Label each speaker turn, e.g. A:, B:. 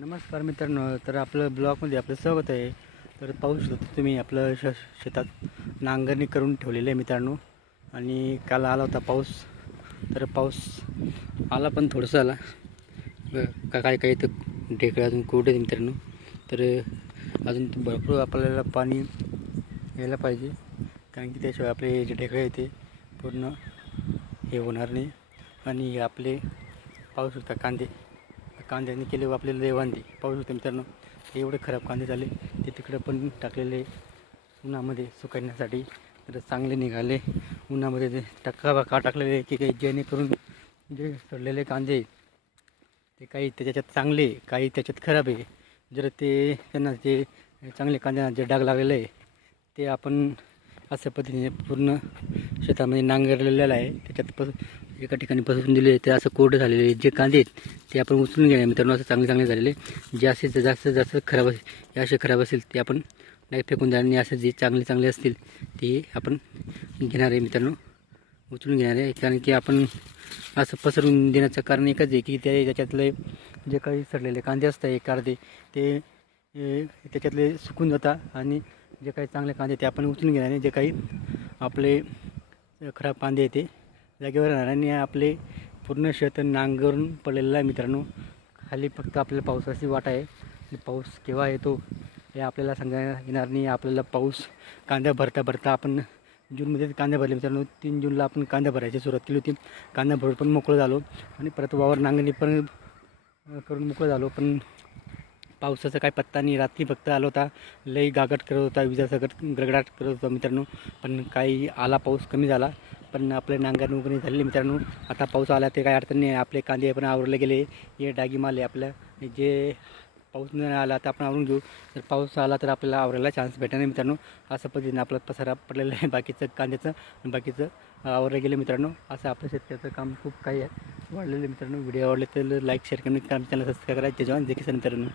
A: नमस्कार मित्रांनो तर आपलं ब्लॉगमध्ये आपलं स्वागत आहे. तर पाहू शकता तुम्ही आपलं श शेतात नांगरणी करून ठेवलेलं आहे मित्रांनो. आणि काल आला होता पाऊस. तर पाऊस आला पण थोडंसं आला. का काय काही तर ढेकळं अजून कोरडे आहेत मित्रांनो? तर अजून भरपूर आपल्याला पाणी यायला पाहिजे. कारण की त्याशिवाय आपले जे ढेकळे आहे ते पूर्ण हे होणार नाही. आणि हे आपले पाहू शकता कांदे. कांद्याने केले आपल्याला लय वांदे. पाहू शकता मित्रांनो. एवढे खराब कांदे झाले. ते तिकडं पण टाकलेले उन्हामध्ये सुकवण्यासाठी तर चांगले निघाले. उन्हामध्ये ते टक्का का टाकलेले की काही जेणेकरून जे सोडलेले कांदे ते काही त्याच्यात चांगले काही त्याच्यात खराब आहे. जर ते त्यांना जे चांगले कांद्यांना जे डाग लागलेलं आहे ते आपण अशा पद्धतीने पूर्ण शेतामध्ये नांगरलेलं आहे. त्याच्यात प एका ठिकाणी पसरून दिले ते असं कोरडे झालेले जे कांदे आहेत ते आपण उचलून घेणार मित्रांनो असं चांगले चांगले झालेले जे असे जास्त जास्त खराब असेल असे खराब असेल ते आपण नाही फेकून द्या आणि असे जे चांगले चांगले असतील ते आपण घेणार आहे. मित्रांनो उचलून घेणार आहे. कारण की आपण असं पसरून देण्याचं कारण एकच आहे की ते त्याच्यातले जे काही सडलेले कांदे असतात एक अर्धे ते त्याच्यातले सुकून जातात. आणि जे काही चांगले कांदे ते आपण उचलून घेणार आहे. जे काही आपले खराब कांदे आहे ते जागेवर राहणार आपले पूर्ण शेत नांगरून पडलेलं आहे मित्रांनो. खाली फक्त आपल्याला पावसाची वाट आहे. पाऊस केव्हा येतो हे आपल्याला सांगायला येणार नाही. आपल्याला पाऊस कांदा भरता भरता आपण जूनमध्ये कांदे भरले मित्रांनो. तीन जूनला आपण कांदा भरायची सुरुवात केली होती. कांदा भरून पण मोकळं झालो. आणि परत वावर नांगरणी पण करून मोकळं झालो. पण पावसाचा काय पत्ता नाही. रात्री फक्त आला होता. लई गागट करत होता. विजासगट गडगडाट करत होता मित्रांनो. पण काही आला पाऊस कमी झाला. पण आपले नांगर वगैरे झालेले मित्रांनो. आता पाऊस आला ते काय अडचण नाही. आपले कांदे पण आवरले गेले. हे डागी माले आपल्या जे पाऊस न आला तर आपण आवरून घेऊ. जर पाऊस आला तर आपल्याला आवरायला चान्स भेटणार नाही मित्रांनो. असं पद्धतीने आपला पसारा पडलेला आहे. बाकीचं कांद्याचं आणि बाकीचं आवरलं गेलं मित्रांनो. असं आपल्या शेतकऱ्याचं काम खूप काही आहे. वाढलेलं आहे मित्रांनो. व्हिडिओ आवडले तर लाईक शेअर करून चॅनल सबस्क्राईब करा. जे देखील मित्रांनो.